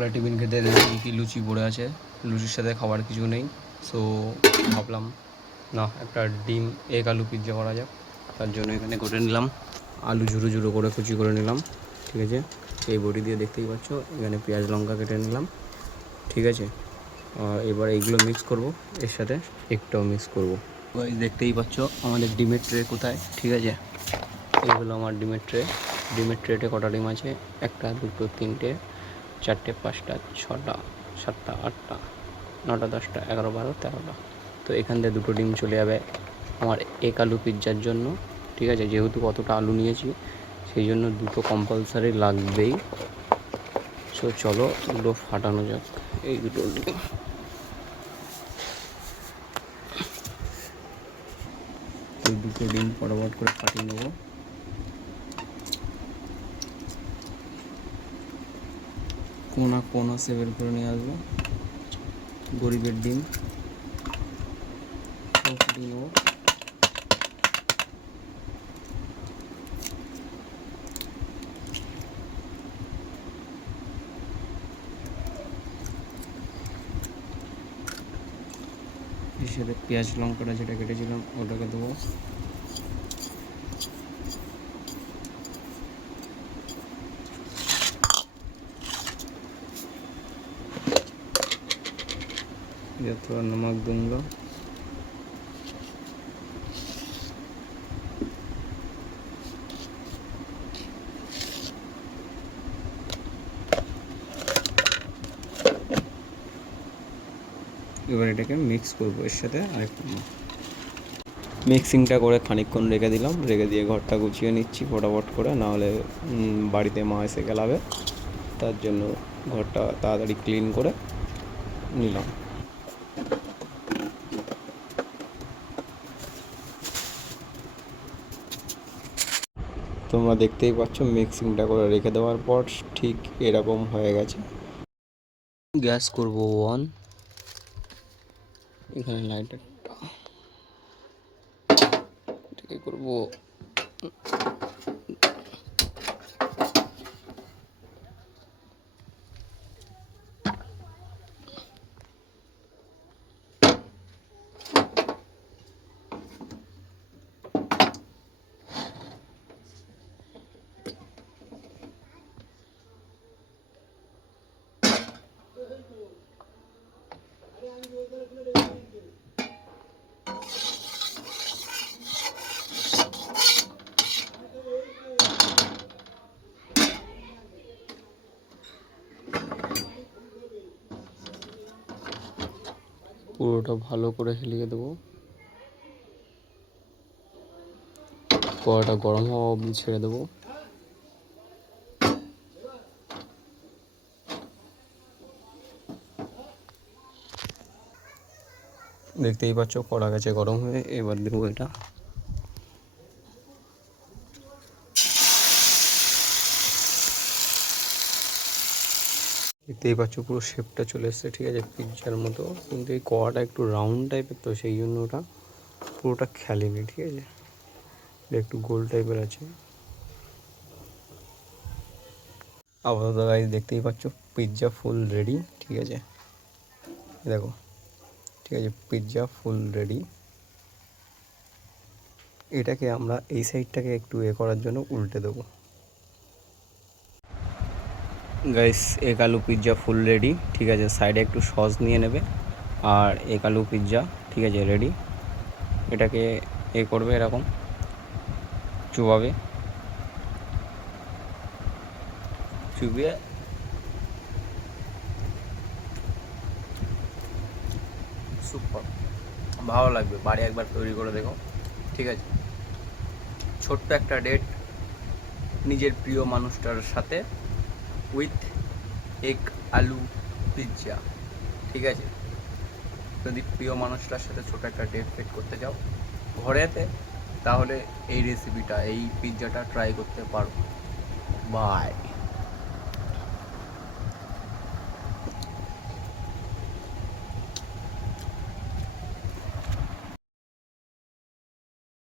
সকালে টিফিন খেতে কি লুচি পড়ে আছে, লুচির সাথে খাবার কিছু নেই। সো ভাবলাম না, একটা ডিম এগ আলু পিৎজা করা যাক। তার জন্য এখানে করে নিলাম আলু ঝুরো ঝুরো করে কুচি করে নিলাম, ঠিক আছে। এই বড়ি দিয়ে দেখতেই পাচ্ছ, এখানে পেঁয়াজ লঙ্কা কেটে নিলাম, ঠিক আছে। এবার এইগুলো মিক্স করব, এর সাথে এগটাও মিক্স করব। দেখতেই পাচ্ছ আমাদের ডিমের ট্রে কোথায়, ঠিক আছে। এইগুলো আমার ডিমের ট্রে। ডিমের ট্রেতে কটা ডিম আছে? 1 2 3 4 5 6 7 8 9 10 11 12 13টা। তো এখান থেকে 2টো ডিম চলে যাবে আমার এগ আলু পিৎজার জন্য, ঠিক আছে। যেহেতু কতটা আলু নিয়েছি সেই জন্য 2টো কম্পালসারি লাগবেই। সো চলো দুটো ফাটানো যাক। এই 2টো ডিম ফটাফট করে ফাটিয়ে নেবো। কোনা সে বের করে নিয়ে আসবো। গরিবের ডিম ফুটিয়ে নেবো। এর সাথে পেঁয়াজ লঙ্কাটা যেটা কেটেছিলাম ওটাকে দেবো। थोड़ा नमक दूंगा। এবার এটাকে মিক্স করবো এর সাথে আরেকটু। মিক্সিংটা করে খানিকক্ষণ রেখে দিলাম, রেখে দিয়ে ঘরটা গুছিয়ে নিচ্ছি ফটাফট করে, নাহলে বাড়িতে মা এসে গেলাবে। তার জন্য ঘরটা তাড়াতাড়ি ক্লিন করে নিলাম। তোমরা দেখতেই পাচ্ছ মিক্সিংটা করে রেখে দেওয়ার পর ঠিক এরকম হয়ে গেছে। গ্যাস করব অন। এখানে লাইটারটা এটাকে করব পুরোটা ভালো করে হেলিয়ে দেবো। কড়াটা গরম হওয়া অবধি ছেড়ে দেবো। দেখতেই পাচ্ছ কড়া গেছে গরম হয়ে। এবার দেবো এটা। দেখতেই পাচ্ছ পুরো শেপটা চলে এসছে, ঠিক আছে, পিৎজার মতো। কিন্তু এই কড়াটা একটু রাউন্ড টাইপের, তো সেই জন্য ওটা পুরোটা খেলেনি, ঠিক আছে। এটা একটু গোল টাইপের আছে। আপাতত গাইস দেখতেই পাচ্ছ পিৎজা ফুল রেডি, ঠিক আছে। দেখো, ঠিক আছে, পিৎজা ফুল রেডি। এটাকে আমরা এই সাইডটাকে একটু করার জন্য উল্টে দেবো। গাইস এগ আলু পিৎজা ফুল রেডি, ঠিক আছে। সাইডে একটু সস নিয়ে নেবে আর এগ আলু পিৎজা, ঠিক আছে, রেডি। এটাকে করবে এরকম চুবাবে, চুবিয়ে সুপার ভালো লাগবে। বাড়ি একবার তৈরি করে দেখো, ঠিক আছে। ছোট্ট একটা ডেট নিজের প্রিয় মানুষটার সাথে উইথ এগ আলু পিৎজা, ঠিক আছে। যদি প্রিয় মানুষটার সাথে ছোট একটা ডেট সেট করতে যাও ঘরেতে, তাহলে এই রেসিপিটা, এই পিৎজাটা ট্রাই করতে পারো। বাই।